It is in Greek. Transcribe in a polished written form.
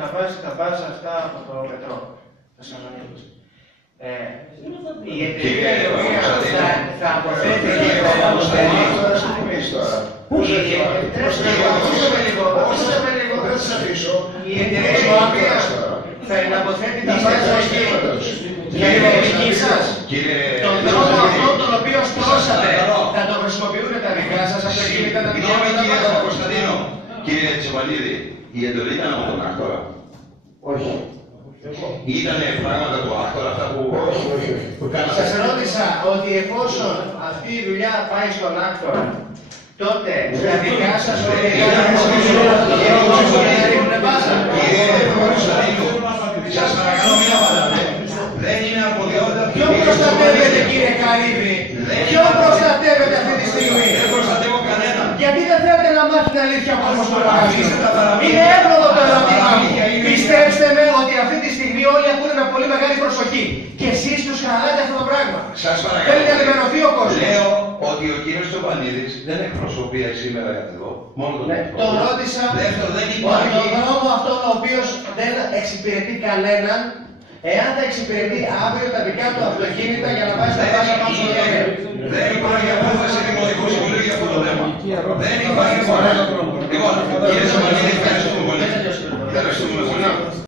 να βάζει τα μπάζα αυτά από το μετρό. Η εταιρεία η οποία θα αποθέτει και θα αποθέτει. Η εταιρεία η οποία θα αποθέτει τα μπάζα εκεί για την δική σας, τον τρόπο αυτό τον οποίο στρώσατε, θα το χρησιμοποιούν τα δικά σας αυτοκίνητα να Κωνσταντίνο, κύριε Τσεπαλίδη, η εντολή ήταν από τον άκτορα. Όχι. Ήταν πράγματα του άκτορα αυτά που κάνατε. Σας ρώτησα ότι εφόσον αυτή η δουλειά πάει στον άκτορα, τότε τα δικά σας ότι θα ρίχνουν μπάζα. Κύριε Κωνσταντίνο, σας παρακαλώ μην απαντάτε. Δεν είναι αρμοδιότητα. Ποιον προστατεύετε κύριε Καρύβη, ποιον προστατεύετε αυτή τη στιγμή. Δεν προστατεύω κανέναν. Γιατί δεν θέλετε να μάθετε την αλήθεια από όμως το είναι εύλογο το ερώτημα μου. Πιστέψτε με ότι αυτή τη στιγμή όλοι ακούνε με πολύ μεγάλη προσοχή. Και εσείς τους χαλάτε αυτό το πράγμα. Σας παρακαλώ. Θέλετε να ενημερωθεί ο κόσμος. Λέω ότι ο κύριος Τσοπανίδης δεν εκπροσωπεί σήμερα εδώ. Μόνο τον Τον ρώτησα ότι τον δρόμο αυτόν ο οποίος δεν εξυπηρετεί κανέναν, εάν θα εξυπηρετεί αύριο τα δικά του αυτοκίνητα για να πάει στα βάζα πάνω στο δρόμο. Δεν υπάρχει απόφαση Δημοτικού Συμβουλίου για αυτό το θέμα. Δεν